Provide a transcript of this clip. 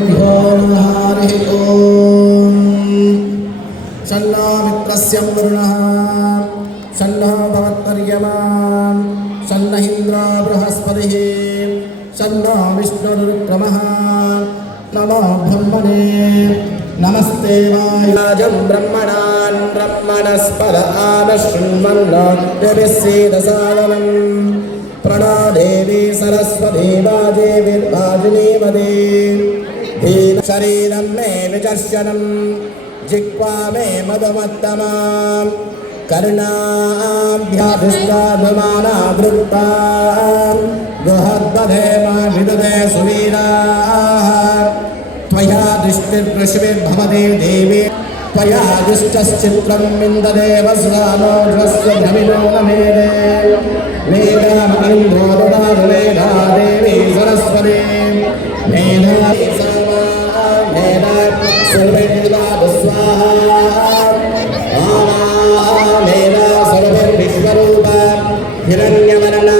श्रीगुरुभ्यो नमः हरिः ओम् सन्नो मित्रस्य वरुणः सन्नो भवत्पर्यमा सन्न इन्द्रो बृहस्पतिः सन्नो विष्णुरुक्रमः नमो ब्रह्मणे नमस्ते वायुराजं ब्रह्मणान् ब्रह्मणस्पद आदशृण्वन्नोऽप्यभिस्सेदसादनम् प्रणो देवी सरस्वती वाजे विर्वाजिनीवदे हीन शरीरं मे विचर्षणं जिह्वा मे मधुमत्तमा कर्णाभ्याधिष्ठाधमाना दृप्ता गुहद्दधे मा विदधे सुवीराः त्वया दृष्टिर्वृषभिर्भवति देवी त्वया दृष्टश्चित्रं विन्ददेव स्वानो ध्वस्य भ्रमिनो न मेदे वेदामहिन्द्रो ददातु देवी सरस्वती मेधा मेधा सर्वैर्ददातु स्वाहा मेधा सर्वैर्विश्वरूपा हिरण्यवर्णा